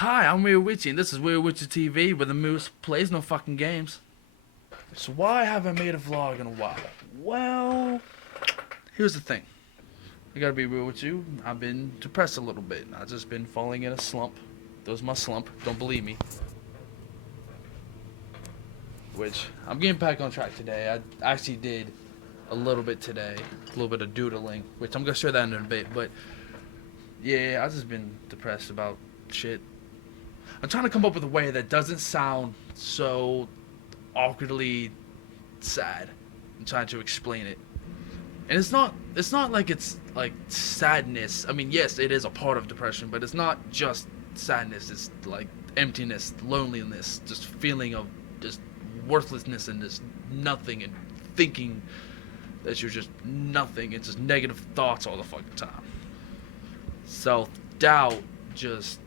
Hi, I'm Ryoichi, and this is RyoichiTV, where the moose plays no fucking games. So why haven't I made a vlog in a while? Well, here's the thing. I gotta be real with you. I've been depressed a little bit. I've just been falling in a slump. That was my slump. Don't believe me. Which, I'm getting back on track today. I actually did a little bit today. A little bit of doodling, which I'm gonna share that in a bit. But, yeah, I've just been depressed about shit. I'm trying to come up with a way that doesn't sound so awkwardly sad. I'm trying to explain it. And it's not like it's like sadness. I mean, yes, it is a part of depression, but it's not just sadness. It's like emptiness, loneliness, just feeling of just worthlessness and just nothing and thinking that you're just nothing and just negative thoughts all the fucking time. Self-doubt, just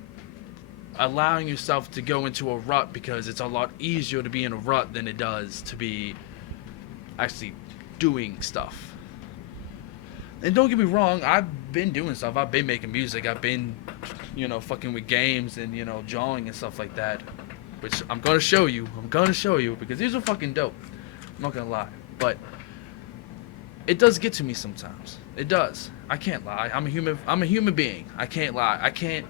allowing yourself to go into a rut, because it's a lot easier to be in a rut than it does to be actually doing stuff. And don't get me wrong, I've been doing stuff. I've been making music. I've been, fucking with games and, drawing and stuff like that. Which I'm going to show you. Because these are fucking dope. I'm not going to lie. But it does get to me sometimes. It does. I can't lie. I'm a human being. I can't lie. I can't.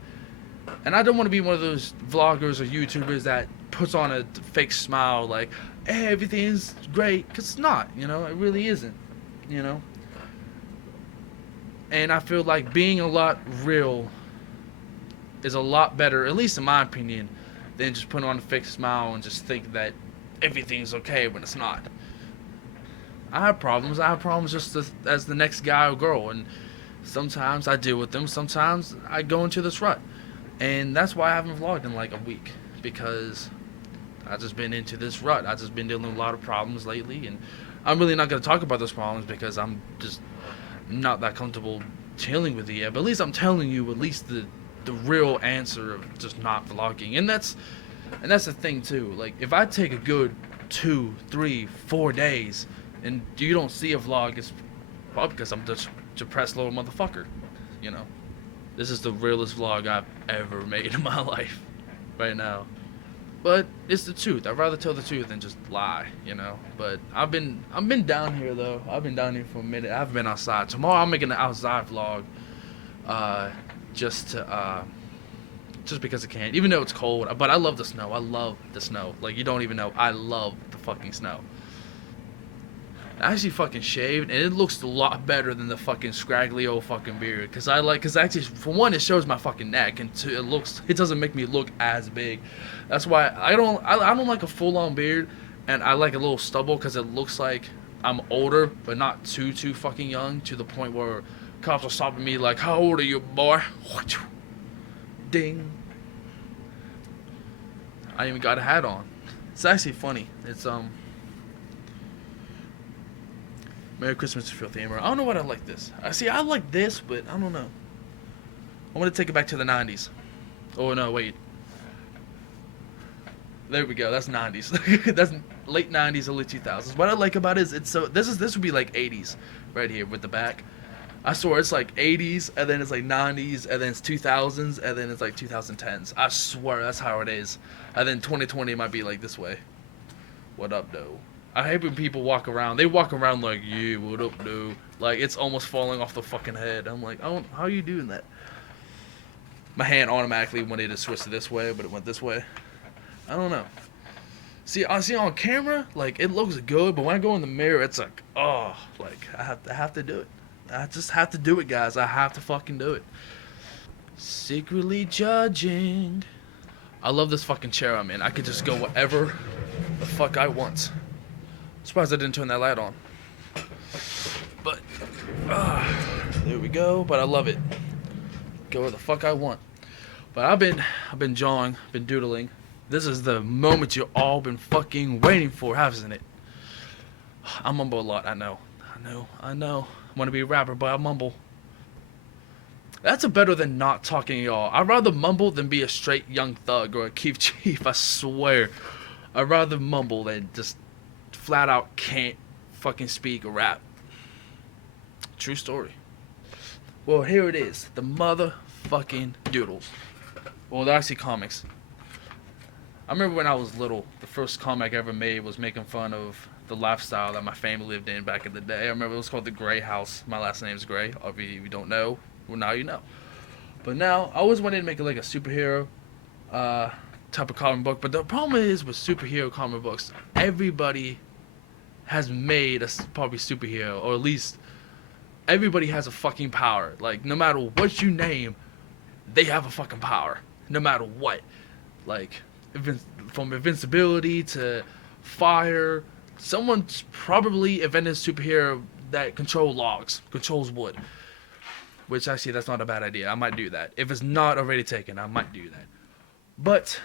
And I don't want to be one of those vloggers or YouTubers that puts on a fake smile like, hey, everything's great. Because it's not, it really isn't, And I feel like being a lot real is a lot better, at least in my opinion, than just putting on a fake smile and just think that everything's okay when it's not. I have problems just as the next guy or girl. And sometimes I deal with them. Sometimes I go into this rut. And that's why I haven't vlogged in like a week, because I've just been into this rut. I've just been dealing with a lot of problems lately, and I'm really not going to talk about those problems because I'm just not that comfortable chilling with it yet. But at least I'm telling you at least the real answer of just not vlogging. And that's the thing too. Like, if I take a good 2, 3, 4 days and you don't see a vlog, it's probably because I'm just depressed little motherfucker, This is the realest vlog I've ever made in my life right now. But it's the truth. I'd rather tell the truth than just lie, But I've been down here though. I've been down here for a minute. I haven't been outside. Tomorrow I'm making an outside vlog. Just because I can. Even though it's cold. But I love the snow. I love the snow. Like, you don't even know. I love the fucking snow. I actually fucking shaved, and it looks a lot better than the fucking scraggly old fucking beard. Cause actually, for one, it shows my fucking neck, and two, it doesn't make me look as big. That's why I don't like a full on beard, and I like a little stubble, cause it looks like I'm older, but not too fucking young, to the point where cops are stopping me like, how old are you, boy? Ding. I even got a hat on. It's actually funny. It's Merry Christmas, Filthy Hammer. I don't know what I like this. I like this, but I don't know. I want to take it back to the 90s. Oh, no, wait. There we go. That's 90s. That's late 90s, early 2000s. What I like about it is this would be like 80s right here with the back. I swear it's like 80s, and then it's like 90s, and then it's 2000s, and then it's like 2010s. I swear that's how it is. And then 2020 might be like this way. What up, though? I hate when people walk around. They walk around like, yeah, what up, dude? Like, it's almost falling off the fucking head. I'm like, how are you doing that? My hand automatically wanted to switch to this way, but it went this way. I don't know. See on camera, like, it looks good, but when I go in the mirror, it's like, oh, like, I have to do it. I just have to do it, guys. I have to fucking do it. Secretly judging. I love this fucking chair I'm in. I could just go whatever the fuck I want. Surprised I didn't turn that light on. But, there we go. But I love it. Go where the fuck I want. But I've been drawing, been doodling. This is the moment you all been fucking waiting for, hasn't it? I mumble a lot, I know. I want to be a rapper, but I mumble. That's better than not talking at all. I'd rather mumble than be a straight Young Thug or a Keith Chief, I swear. I'd rather mumble than just flat out can't fucking speak or rap. True story. Well, here it is. The motherfucking doodles. Well, they're actually comics. I remember when I was little, the first comic I ever made was making fun of the lifestyle that my family lived in back in the day. I remember it was called the Gray House. My last name's Gray. If you don't know, well, now you know. But now, I always wanted to make it like a superhero uh, type of comic book. But the problem is with superhero comic books, everybody has made a probably superhero, or at least everybody has a fucking power. Like, no matter what you name, they have a fucking power. No matter what. Like, from invincibility to fire. Someone's probably invented a superhero that controls wood. Which actually, that's not a bad idea. I might do that. If it's not already taken, I might do that. But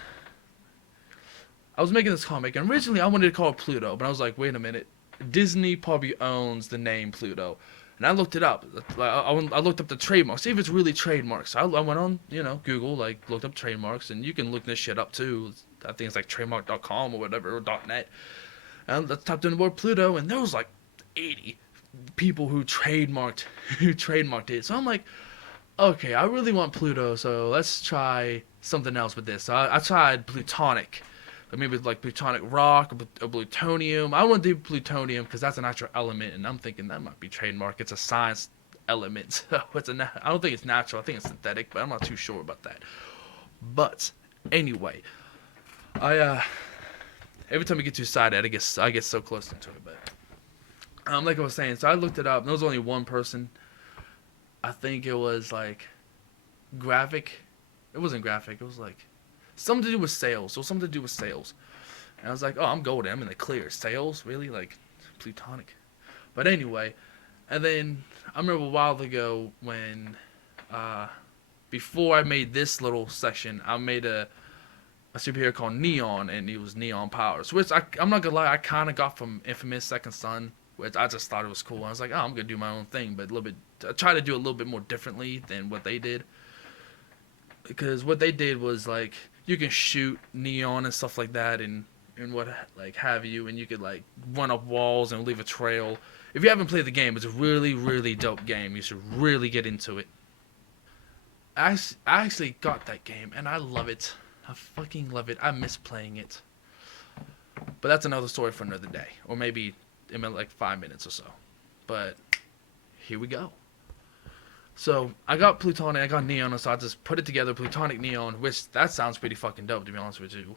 I was making this comic, and originally I wanted to call it Pluto, but I was like, wait a minute. Disney probably owns the name Pluto. And I looked it up. I looked up the trademark, see if it's really trademarks. So I went on, Google, looked up trademarks, and you can look this shit up too. I think it's like trademark.com or whatever, or .net. And I typed in the word Pluto, and there was like 80 people who trademarked it. So I'm like, okay, I really want Pluto, so let's try something else with this. So I tried plutonic. Maybe like plutonic rock or plutonium. I want to do plutonium because that's a natural element, and I'm thinking that might be trademark. It's a science element. So I don't think it's natural. I think it's synthetic, but I'm not too sure about that. But anyway, every time we get too excited, I get so close into it. But like I was saying, so I looked it up. And there was only one person. I think it was like graphic. It wasn't graphic. It was like something to do with sales. So something to do with sales. And I was like, oh, I'm golden. I'm in the clear. Sales? Really? Like, plutonic. But anyway, and then I remember a while ago when, before I made this little section, I made a superhero called Neon, and he was Neon Powers. Which, I'm not gonna lie, I kind of got from Infamous Second Son, which I just thought it was cool. I was like, oh, I'm gonna do my own thing, but I try to do it a little bit more differently than what they did. Because what they did was, like, you can shoot neon and stuff like that, and what like have you, and you could like run up walls and leave a trail. If you haven't played the game, it's a really, really dope game. You should really get into it. I actually got that game, and I love it. I fucking love it. I miss playing it. But that's another story for another day, or maybe in like 5 minutes or so. But here we go. So, I got plutonic, I got neon, so I just put it together, plutonic neon, which, that sounds pretty fucking dope, to be honest with you.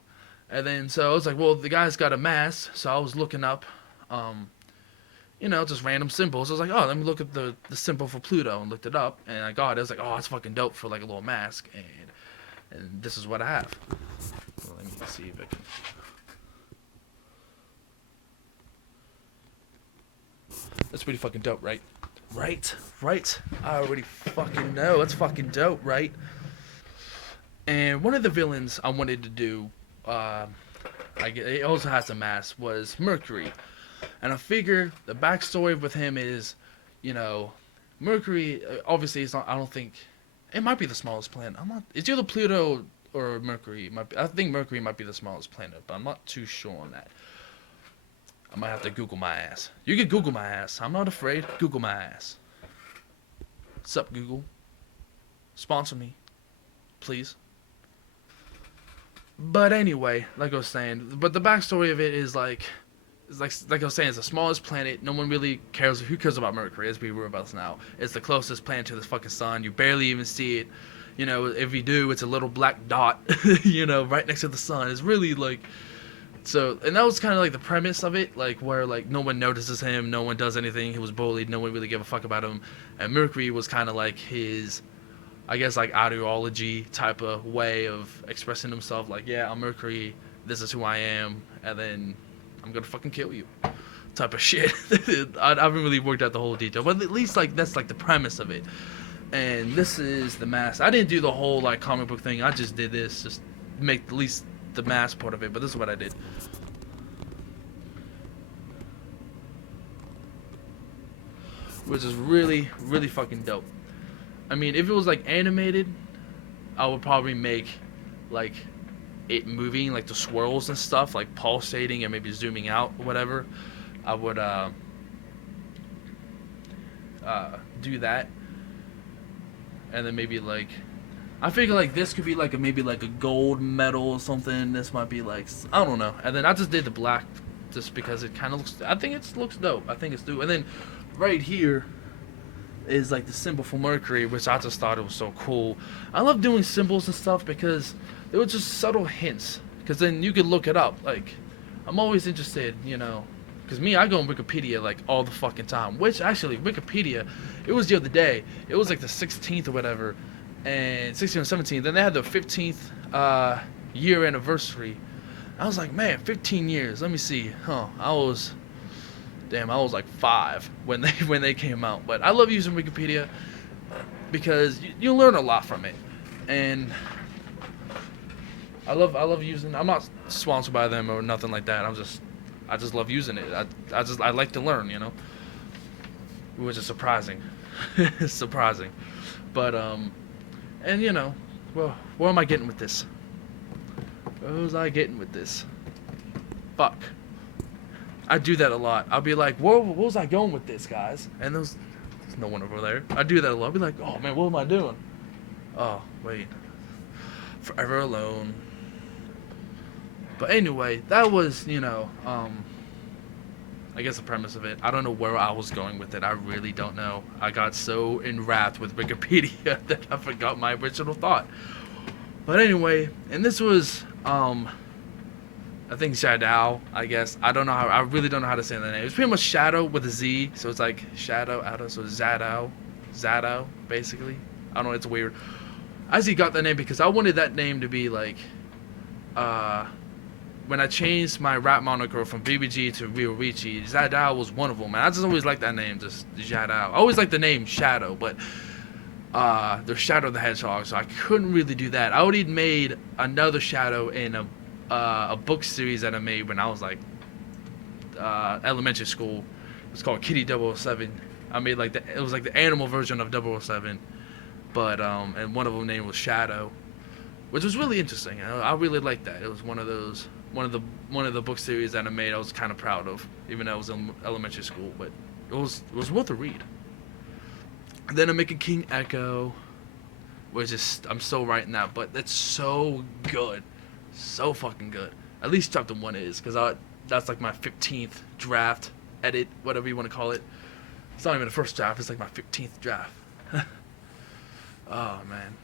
And then, so I was like, well, the guy's got a mask, so I was looking up, just random symbols. I was like, oh, let me look at the symbol for Pluto, and looked it up, and I got it. I was like, oh, it's fucking dope for, like, a little mask, and this is what I have. Well, let me see if I can... That's pretty fucking dope, right? Right. I already fucking know. That's fucking dope, right? And one of the villains I wanted to do, it also has a mask, was Mercury. And I figure the backstory with him is, Mercury, obviously, it's not, I don't think, it might be the smallest planet. It's either Pluto or Mercury. I think Mercury might be the smallest planet, but I'm not too sure on that. I might have to Google my ass. You can Google my ass. I'm not afraid. Google my ass. Sup, Google? Sponsor me. Please. But anyway, like I was saying, but the backstory of it is like I was saying, it's the smallest planet. No one really cares. Who cares about Mercury, as we were about now? It's the closest planet to the fucking sun. You barely even see it. If you do, it's a little black dot, right next to the sun. It's really like... So, and that was kind of like the premise of it, like where like no one notices him, no one does anything, he was bullied, no one really gave a fuck about him, and Mercury was kind of like his, I guess, like ideology type of way of expressing himself, like, yeah, I'm Mercury, this is who I am, and then I'm gonna fucking kill you, type of shit. I haven't really worked out the whole detail, but at least like that's like the premise of it. And this is the mask. I didn't do the whole like comic book thing, I just did this, just make at least the mask part of it, but this is what I did. Which is really, really fucking dope. I mean, if it was like animated, I would probably make like it moving, like the swirls and stuff, like pulsating and maybe zooming out or whatever. I would do that, and then maybe like I figure like this could be like maybe like a gold medal or something. This might be like, I don't know. And then I just did the black just because it kind of looks. I think it looks dope. I think it's dope. And then right here is like the symbol for Mercury, which I just thought it was so cool. I love doing symbols and stuff because they were just subtle hints. Because then you could look it up. Like, I'm always interested, you know. Because me, I go on Wikipedia like all the fucking time. Which actually, Wikipedia, it was the other day. It was like the 16th or whatever, and 16th or 17th. Then they had the 15th year anniversary. I was like, man, 15 years. Let me see. I was like 5 when they came out. But I love using Wikipedia because you learn a lot from it, and I love using. I'm not sponsored by them or nothing like that. I just love using it. I like to learn, you know, which is surprising. It's surprising, but and you know, well, where am I getting with this? Where was I getting with this? Fuck. I do that a lot. I'll be like, where was I going with this, guys? And there's no one over there. I do that a lot. I'll be like, oh man, what am I doing? Oh, wait. Forever Alone. But anyway, that was, you know, I guess the premise of it. I don't know where I was going with it. I really don't know. I got so enwrapped with Wikipedia that I forgot my original thought. But anyway, and this was, I think Shadow, I guess. I really don't know how to say the name. It's pretty much Shadow with a Z, so it's like Shadow, so Zado, basically. I don't know, it's weird. I actually got that name because I wanted that name to be like, when I changed my rap moniker from BBG to Ryoichi, Zado was one of them, and I just always liked that name, just Zado. I always liked the name Shadow, but there's Shadow the Hedgehog, so I couldn't really do that. I already made another Shadow in a book series that I made when I was like elementary school. It was called Kitty 007. I made like it was like the animal version of 007, but and one of them name was Shadow, which was really interesting. I really liked that. It was one of the book series that I made. I was kind of proud of, even though I was in elementary school, but it was worth a read. And then I'm making King Echo, which is I'm still writing that, but it's so good. So fucking good. At least chapter 1 is, because that's like my 15th draft, edit, whatever you want to call it. It's not even the first draft, it's like my 15th draft. Oh man.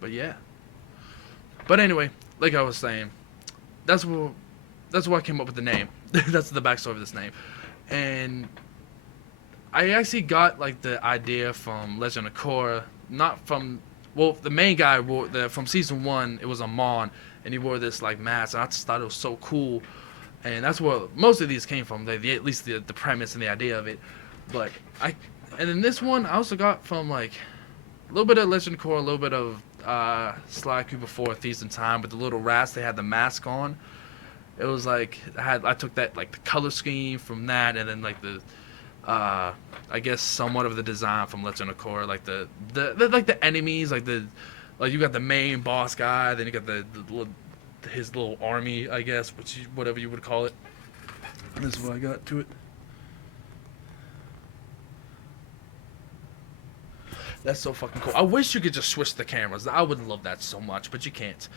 But yeah. But anyway, like I was saying, that's why I came up with the name. That's the backstory of this name. And I actually got like the idea from Legend of Korra, not from. Well, the main guy wore from season 1. It was Amon, and he wore this like mask, and I just thought it was so cool. And that's where most of these came from. At least the premise and the idea of it. But and then this one I also got from like a little bit of Legend of Korra, a little bit of Sly Cooper 4 Thieves in Time with the little rats. They had the mask on. It was like I took that like the color scheme from that, and then like the I guess somewhat of the design from Legend of Korra, like the like the enemies, like you got the main boss guy, then you got his little army, I guess, whatever you would call it. And this is what I got to it. That's so fucking cool. I wish you could just switch the cameras. I would love that so much, but you can't.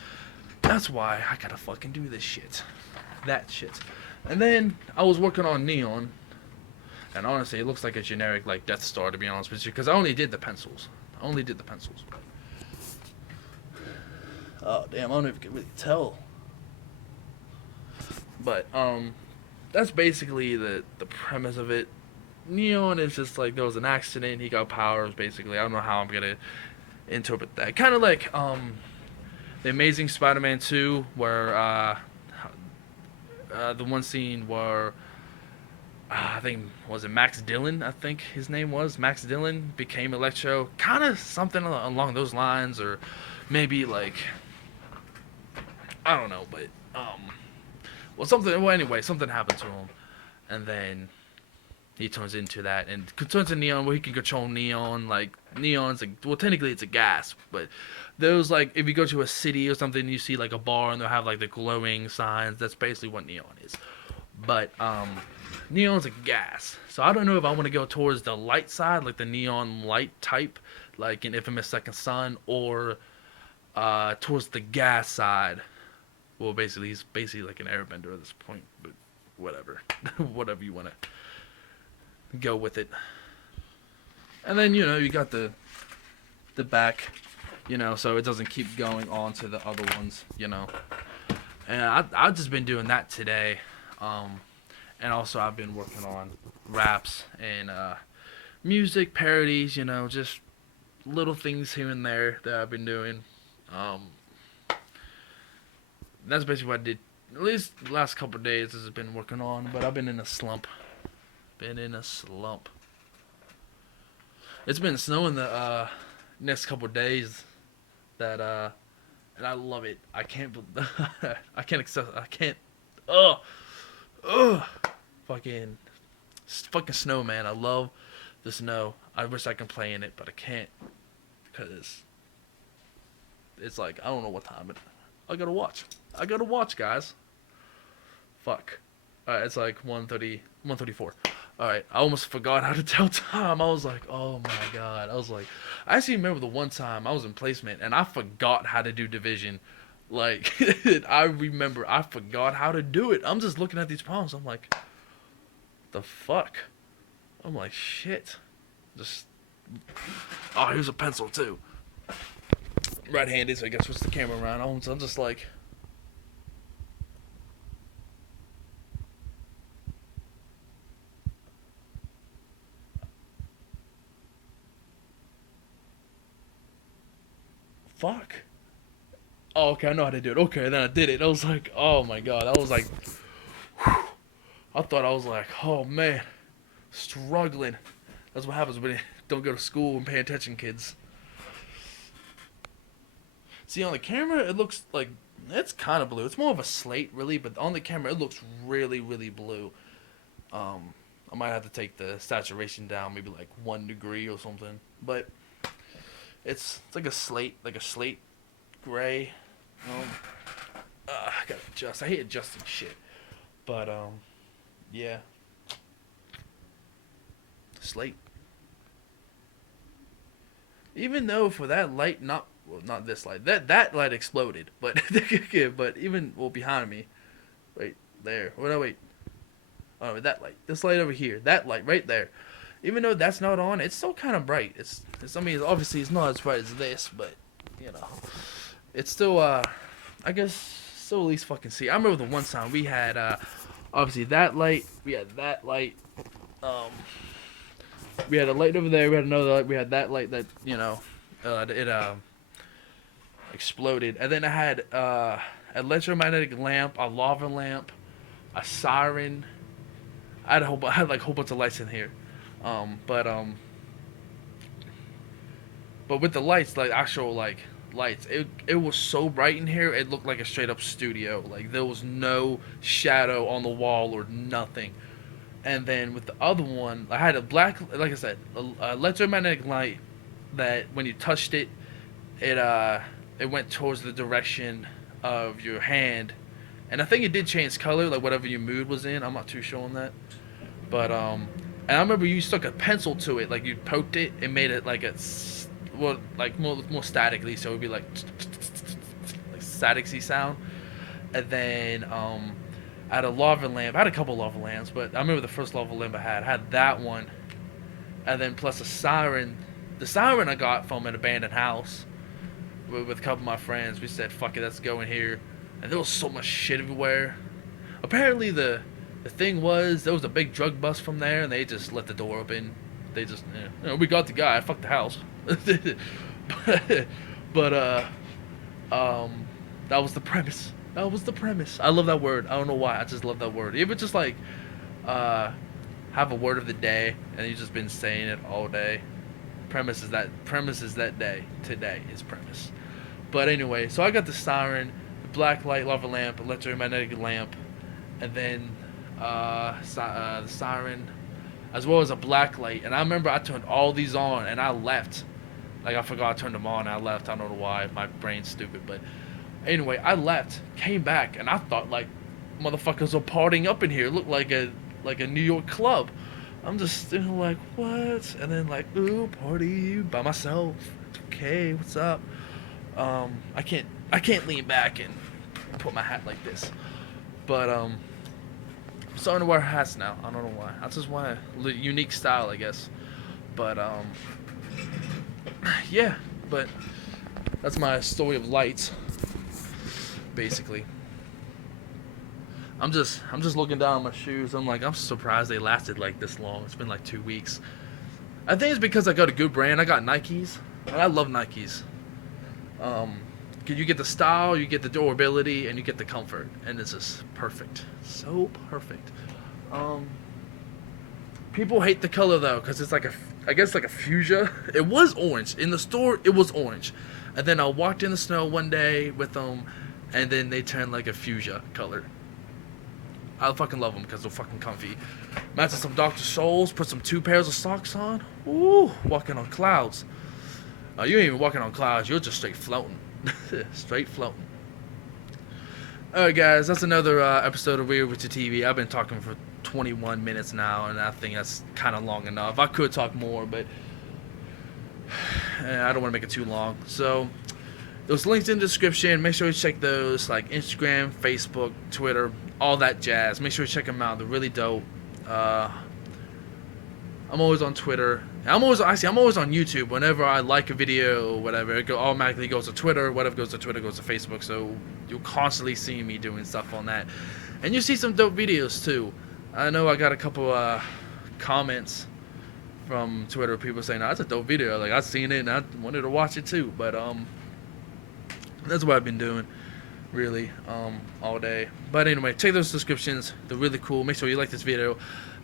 That's why I gotta fucking do this shit. That shit. And then I was working on Neon. And honestly, it looks like a generic like Death Star, to be honest with you, because I only did the pencils. Oh damn, I don't know if you can really tell. But that's basically the premise of it. Neon is just like there was an accident, he got powers basically. I don't know how I'm gonna interpret that. Kind of like the Amazing Spider-Man 2, where the one scene where I think, was it Max Dillon? I think his name was Max Dillon became Electro. Kind of something along those lines, or maybe like I don't know, but well, something. Well, anyway, something happened to him, and then he turns into that and turns to Neon, where he can control Neon. Like Neon's like, well, technically it's a gas, but there's like if you go to a city or something, you see like a bar and they'll have like the glowing signs. That's basically what Neon is. But Neon's a gas, so I don't know if I want to go towards the light side, like the neon light type, like in Infamous Second Son, or towards the gas side. Well, basically, he's basically like an airbender at this point, but whatever. Whatever you want to go with it. And then, you got the back, so it doesn't keep going on to the other ones, And I've just been doing that today. And also I've been working on raps and music parodies, just little things here and there that I've been doing. That's basically what I did. At least the last couple of days has been working on, but I've been in a slump. It's been snowing the next couple of days, and I love it. I can't fucking snow, man. I love the snow. I wish I could play in it, but I can't, because it's like, I don't know what time I gotta watch, guys. Fuck. Alright, it's like 1:34. Alright, I almost forgot how to tell time. I was like, oh my god. I actually remember the one time I was in placement and I forgot how to do division. Like, I forgot how to do it. I'm just looking at these problems. I'm like, the fuck? I'm like, shit. Oh, here's a pencil too. Right-handed, so I guess switch the camera around. So I'm just like, fuck. Oh, okay, I know how to do it. Okay, then I did it. I was like, oh my god. I was like, whew. I thought I was like, oh man, struggling. That's what happens when you don't go to school and pay attention, kids. See, on the camera, it looks like it's kind of blue. It's more of a slate, really, but on the camera, it looks really, really blue. I might have to take the saturation down, maybe like 1 degree or something. But it's like a slate gray. I gotta adjust. I hate adjusting shit. But, yeah. Slate. Even though for that light, not this light. That light exploded. But, but even, behind me. Right there. Oh, no, wait. Oh, that light. This light over here. That light right there. Even though that's not on, it's still kind of bright. I mean, obviously it's not as bright as this, but, it's still, I guess, still at least fucking see. I remember the one time we had, obviously that light, we had that light, we had a light over there, we had another light, we had that light that, it exploded. And then I had, electromagnetic lamp, a lava lamp, a siren. I had like a whole bunch of lights in here. But with the lights, like actual like lights, it was so bright in here, it looked like a straight up studio. Like there was no shadow on the wall or nothing. And then with the other one, I had a black, like I said, a electromagnetic light that when you touched it, it went towards the direction of your hand. And I think it did change color, like whatever your mood was in. I'm not too sure on that. But, and I remember you stuck a pencil to it, like you poked it and made it like more statically, so it would be like static-y sound. And then, I had a lava lamp. I had a couple lava lamps, but I remember the first lava lamp I had that one. And then plus a siren. The siren I got from an abandoned house with a couple of my friends. We said, fuck it, let's go in here. And there was so much shit everywhere. Apparently the thing was, there was a big drug bust from there, and they just left the door open. They just, we got the guy. Fuck the house. but that was the premise. That was the premise. I love that word. I don't know why. I just love that word. Even just like, have a word of the day, and you've just been saying it all day. Premise is that day. Today is premise. But anyway, so I got the siren, the black light, lava lamp, electromagnetic lamp, and then the siren, as well as a black light. And I remember I turned all these on, and I left. Like, I forgot I turned them on, and I left. I don't know why. My brain's stupid, but anyway, I left, came back, and I thought, like, motherfuckers are partying up in here. It looked like a New York club. I'm just like, what? And then like, ooh, party by myself. Okay, what's up? I can't lean back and put my hat like this. But I'm starting to wear hats now. I don't know why. That's just why unique style, I guess. But yeah. But that's my story of lights, basically. I'm just looking down at my shoes. I'm like, I'm surprised they lasted like this long. It's been like 2 weeks. I think it's because I got a good brand. I got Nikes, and I love Nikes. Um, 'Cause you get the style, you get the durability, and you get the comfort, and it's just perfect. So perfect. Um, People hate the color though, cause it's like I guess like a fuchsia. It was orange in the store. It was orange, and then I walked in the snow one day with them, and then they turned like a fuchsia color. I fucking love them because they're fucking comfy. Matching some Dr. Scholl's, put some 2 pairs of socks on. Ooh, walking on clouds. You ain't even walking on clouds. You're just straight floating. Straight floating. Alright, guys, that's another episode of RyoichiTV. I've been talking for 21 minutes now, and I think that's kind of long enough. I could talk more, but I don't want to make it too long. So, those links in the description. Make sure you check those, like Instagram, Facebook, Twitter, all that jazz. Make sure you check them out. They're really dope. I'm always on Twitter. I'm always on YouTube. Whenever I like a video or whatever, it automatically goes to Twitter. Whatever goes to Twitter goes to Facebook. So you'll constantly see me doing stuff on that, and you see some dope videos too. I know I got a couple comments from Twitter, people saying, "Oh, that's a dope video. Like I've seen it and I wanted to watch it too." But that's what I've been doing, really, all day. But anyway, check those descriptions. They're really cool. Make sure you like this video,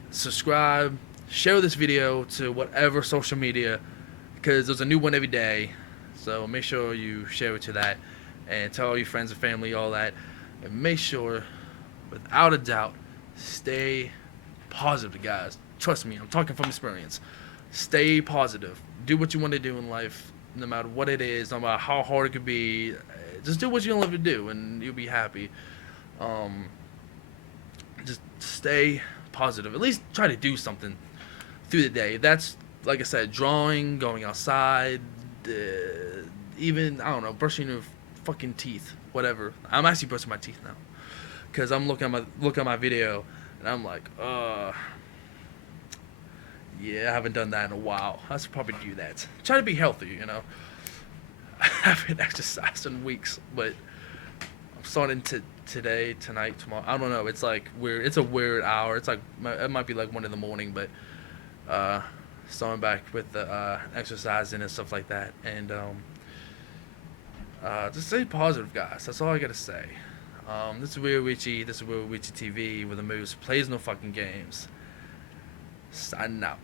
subscribe, share this video to whatever social media, because there's a new one every day. So make sure you share it to that, and tell all your friends and family all that. And make sure, without a doubt, stay positive, guys. Trust me, I'm talking from experience. Stay positive. Do what you want to do in life, no matter what it is, no matter how hard it could be. Just do what you love to do, and you'll be happy. Just stay positive. At least try to do something through the day. That's, like I said, drawing, going outside, even, I don't know, brushing your fucking teeth, whatever. I'm actually brushing my teeth now, because I'm looking at my video, and I'm like, yeah, I haven't done that in a while. I should probably do that. Try to be healthy, you know. I haven't exercised in weeks, but I'm starting to today, tonight, tomorrow. I don't know. It's like weird. It's a weird hour. It's like it might be like 1 a.m, but starting back with the exercising and stuff like that. And just stay positive, guys. That's all I gotta say. This is Ryoichi. This is RyoichiTV, where the moose plays no fucking games. Signing out.